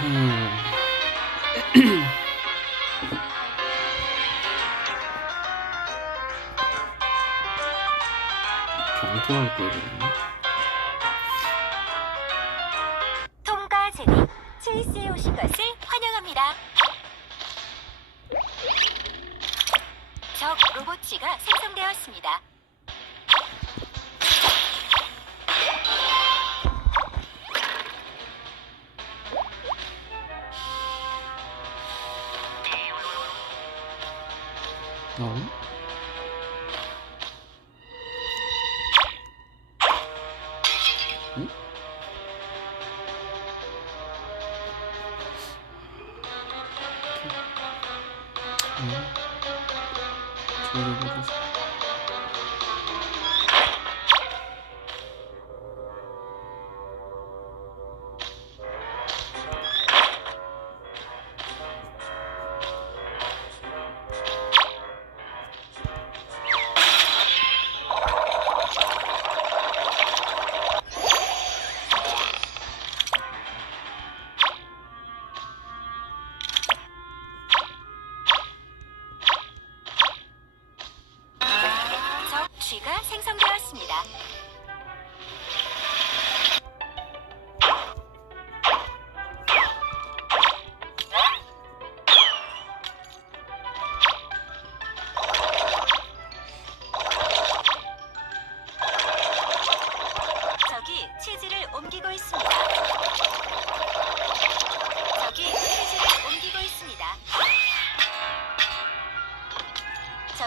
음. 걸 그랬나? 톰과 제니, 체이스에 오신 것을 환영합니다. 적 로봇치가 생성되었습니다. Oh.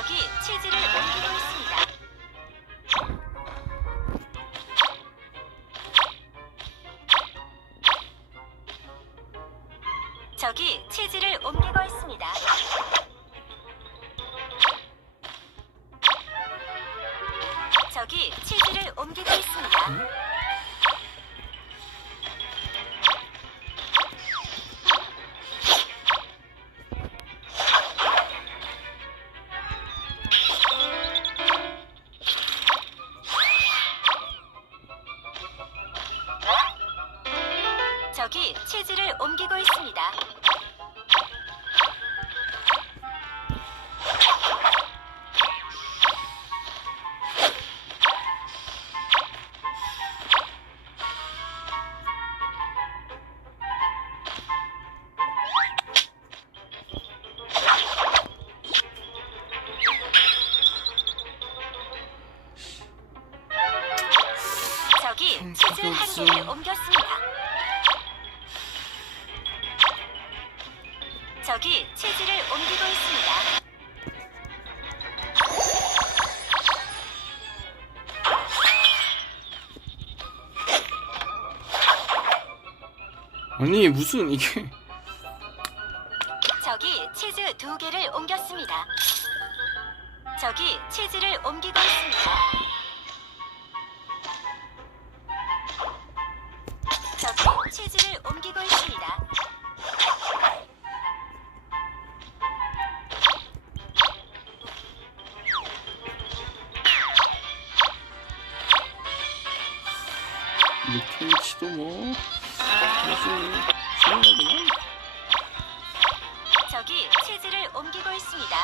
적이 치즈를 옮기고 있습니다. 적이 치즈를 옮기고 있습니다. 치즈를 옮기고 있습니다. 아니 무슨 이게 적이 치즈 두 개를 옮겼습니다. 적이 치즈를 옮기고 있습니다. 루핑치도 뭐 아주 중요하구만. 적이 치즈를 옮기고 있습니다.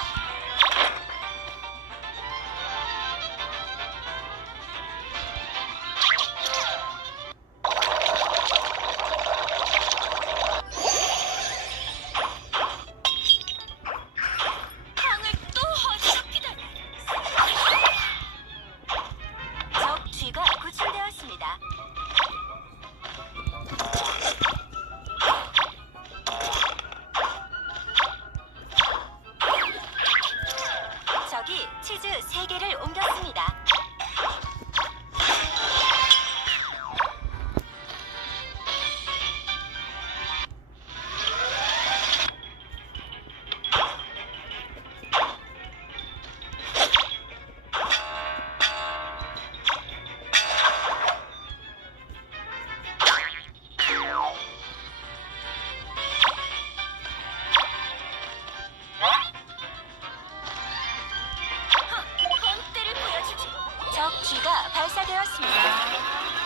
기가 발사되었습니다.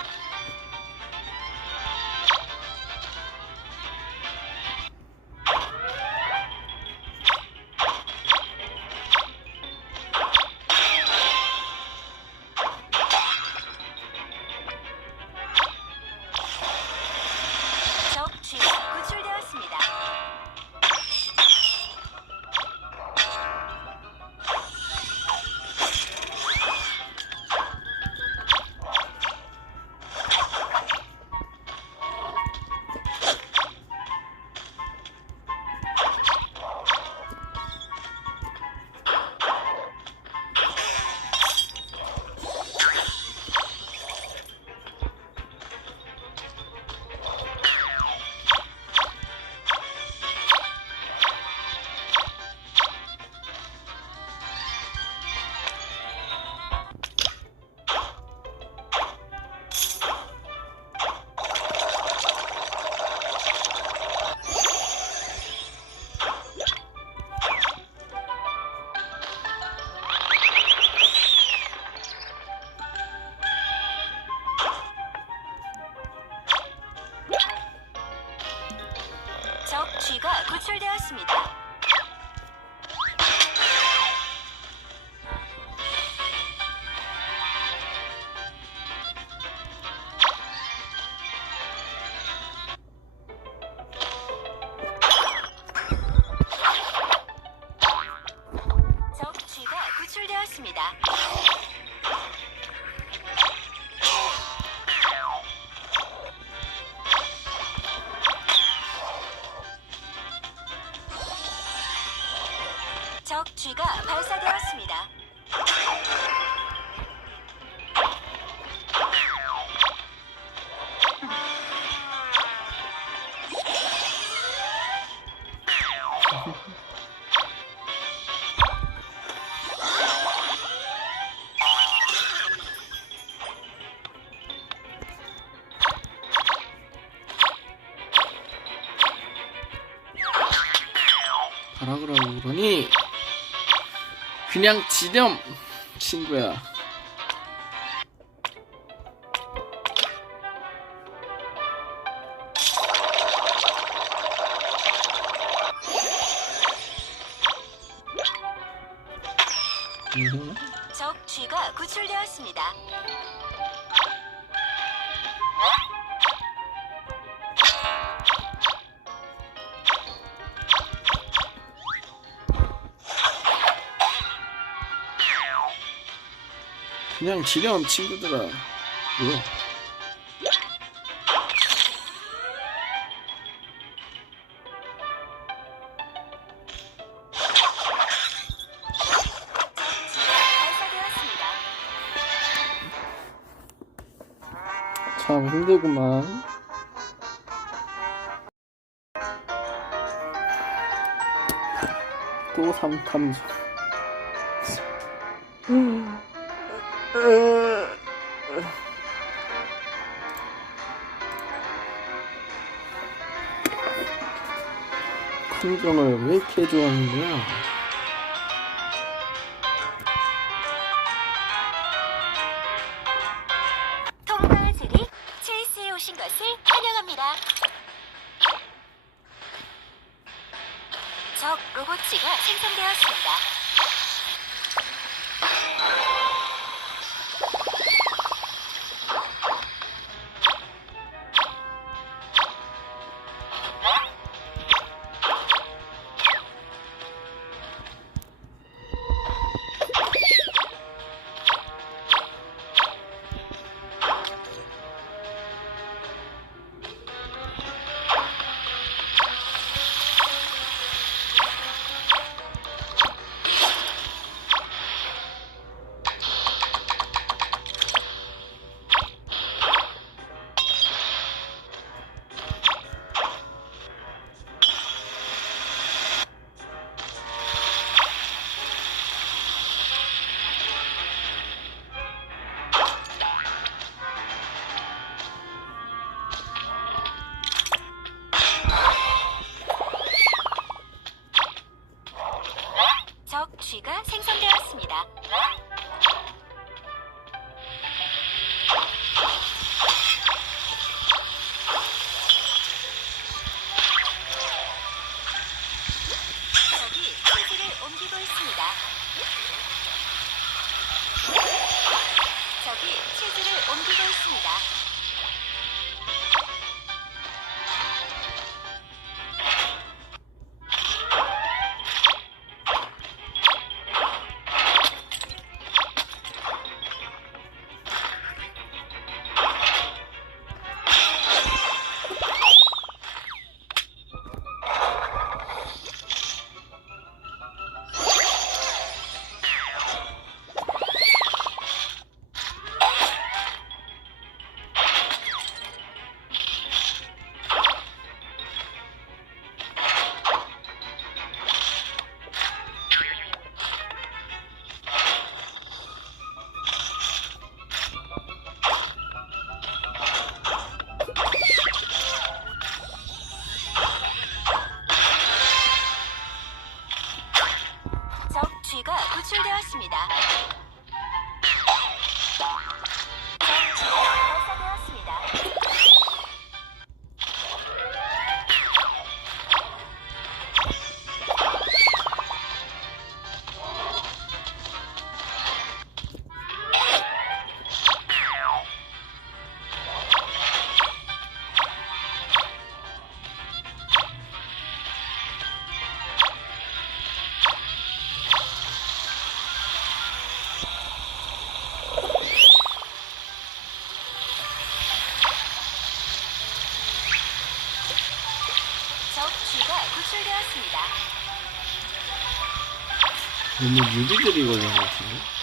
구출되 적 쥐가 발사 그냥 지렴 친구야 음, 적 쥐가 구출되었습니다. 그냥 지렴 친구들아. 뭐야. 참 힘들구만. 또 삼탐정 탐정을 왜 이렇게 좋아하는 거야? 통과 제리 체이스에 오신 것을 환영합니다. 적 로봇치가 생성되었습니다. 적 쥐가 생성되었습니다. 제출되었습니다. 적 쥐가 구출되었습니다. 너무 유비들이 걸린 것 같은데?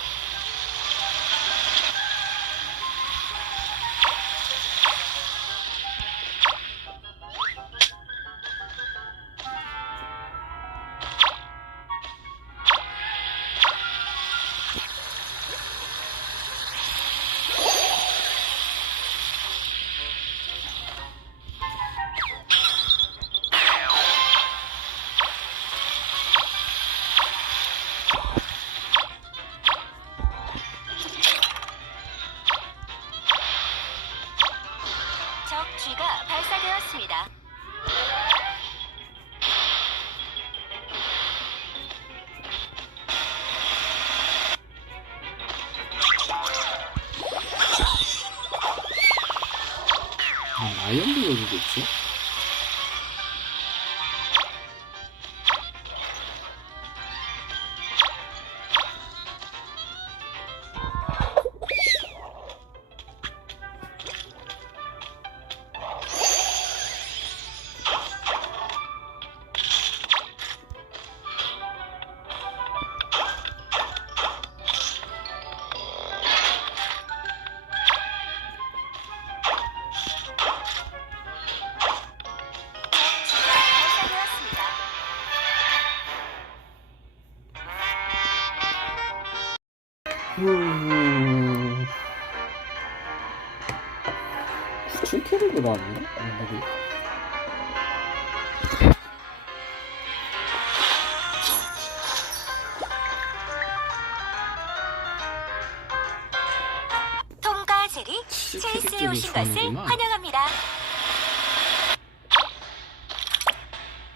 캐릭들을 오신 것을. 환영합니다.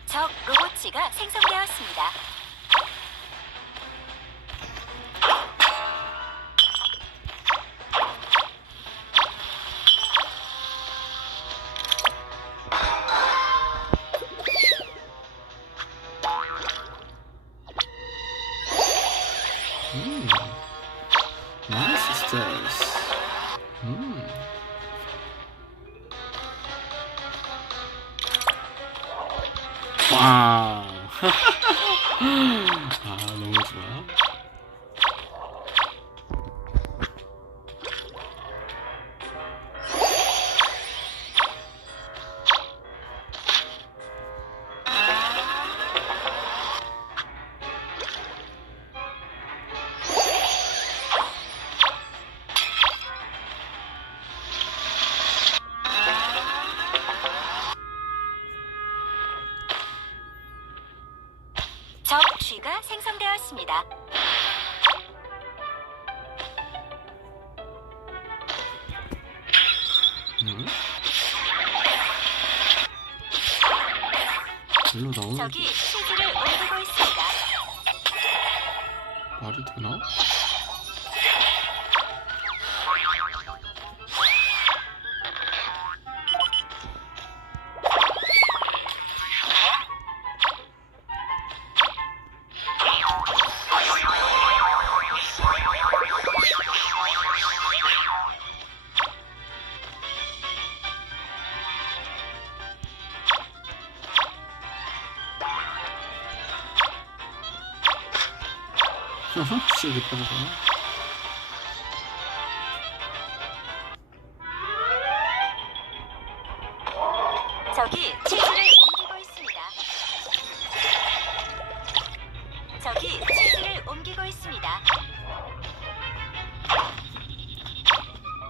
적 로봇쥐가 생성되었습니다. 음. 나이스 스테이스. 쥐가 생성되었습니다. 음? 일로 나오는 적이 치즈를 옮기고 있습니다. 말이 되나? 시기 빠르구나. 적이 치즈를 옮기고 있습니다. 적이 치즈를 옮기고 있습니다.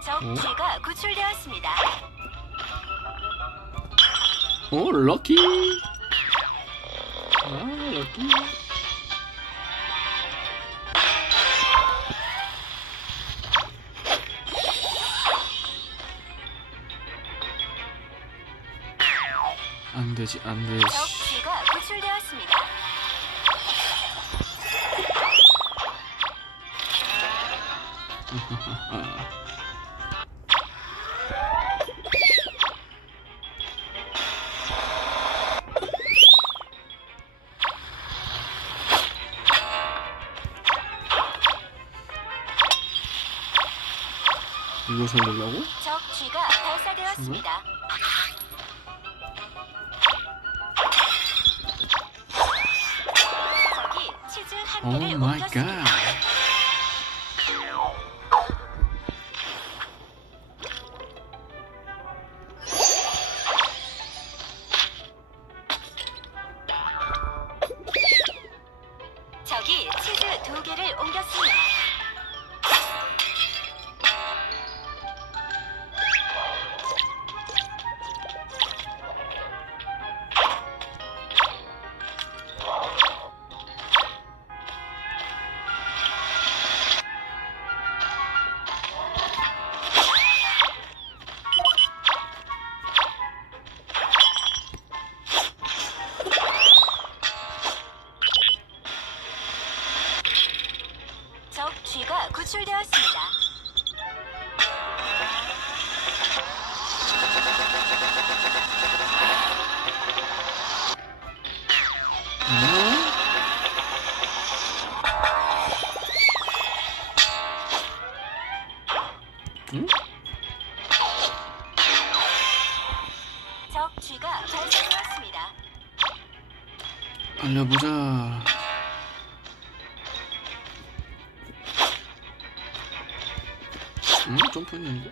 적 어? 쥐가 구출되었습니다. 어, 럭키! 아, 럭키. 안 되지, 안 되지. 구출되었습니다. 이거 살리려고? 적 쥐가 발사되었습니다. 한오개 응? 적 쥐가 발사되었습니다. 알려보자. 응? 점프했는데?